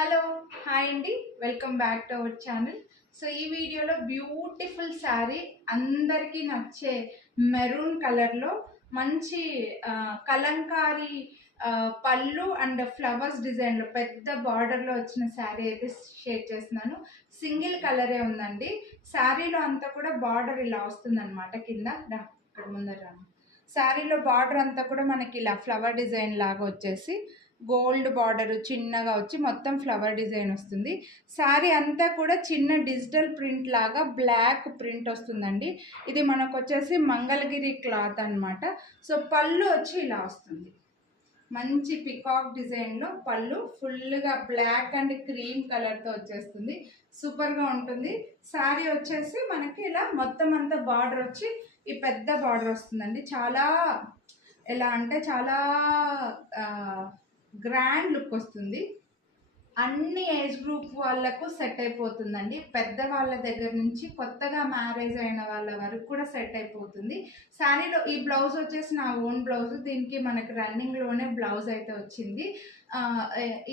Hello hi అండి, welcome back to our channel. So ఈ వీడియోలో బ్యూటిఫుల్ శారీ, అందరికీ నచ్చే మెరూన్ కలర్లో మంచి కలంకారీ పళ్ళు అండ్ ఫ్లవర్స్ డిజైన్లో పెద్ద బార్డర్లో వచ్చిన శారీ అయితే షేర్ చేస్తున్నాను. సింగిల్ కలరే ఉందండి. శారీలో అంతా కూడా బార్డర్ ఇలా వస్తుందన్నమాట. కింద ఇక్కడ ముందర శారీలో బార్డర్ అంతా కూడా మనకి ఇలా ఫ్లవర్ డిజైన్ లాగా వచ్చేసి గోల్డ్ బార్డర్ చిన్నగా వచ్చి మొత్తం ఫ్లవర్ డిజైన్ వస్తుంది. శారీ అంతా కూడా చిన్న డిజిటల్ ప్రింట్ లాగా బ్లాక్ ప్రింట్ వస్తుందండి. ఇది మనకు వచ్చేసి మంగళగిరి క్లాత్ అనమాట. సో పళ్ళు వచ్చి ఇలా వస్తుంది, మంచి పికాక్ డిజైన్లో పళ్ళు ఫుల్గా బ్లాక్ అండ్ క్రీమ్ కలర్తో వచ్చేస్తుంది. సూపర్గా ఉంటుంది. శారీ వచ్చేసి మనకి ఇలా మొత్తం అంతా బార్డర్ వచ్చి ఈ పెద్ద బార్డర్ వస్తుందండి. చాలా ఎలా అంటే చాలా గ్రాండ్ లుక్ వస్తుంది. అన్ని ఏజ్ గ్రూప్ వాళ్ళకు సెట్ అయిపోతుందండి. పెద్ద వాళ్ళ దగ్గర నుంచి కొత్తగా మ్యారేజ్ అయిన వాళ్ళ వరకు కూడా సెట్ అయిపోతుంది. శారీలో ఈ బ్లౌజ్ వచ్చేసి నా ఓన్ బ్లౌజ్. దీనికి మనకి రన్నింగ్లోనే బ్లౌజ్ అయితే వచ్చింది.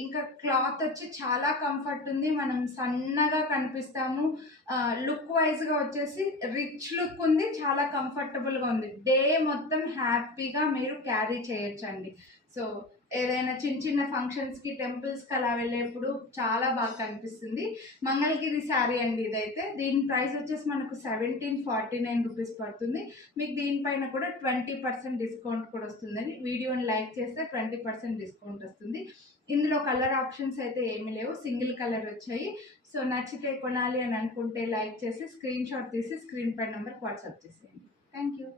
ఇంకా క్లాత్ వచ్చి చాలా కంఫర్ట్ ఉంది. మనం సన్నగా కనిపిస్తాము. లుక్ వైజ్గా వచ్చేసి రిచ్ లుక్ ఉంది, చాలా కంఫర్టబుల్గా ఉంది. డే మొత్తం హ్యాపీగా మీరు క్యారీ చేయొచ్చండి. సో ఏదైనా చిన్న చిన్న ఫంక్షన్స్కి టెంపుల్స్కి అలా వెళ్ళేప్పుడు చాలా బాగా కనిపిస్తుంది. మంగళగిరి శారీ అండి ఇదైతే. దీని ప్రైస్ వచ్చేసి మనకు 1749 రూపీస్ పడుతుంది. మీకు దీనిపైన కూడా 20% డిస్కౌంట్ కూడా వస్తుందని, వీడియోని లైక్ చేస్తే 20% డిస్కౌంట్ వస్తుంది. ఇందులో కలర్ ఆప్షన్స్ అయితే ఏమీ లేవు, సింగిల్ కలర్ వచ్చాయి. సో నచ్చితే కొనాలి అని అనుకుంటే లైక్ చేసి స్క్రీన్ షాట్ తీసి స్క్రీన్ పై నెంబర్కి వాట్సాప్ చేసేయండి. Thank you.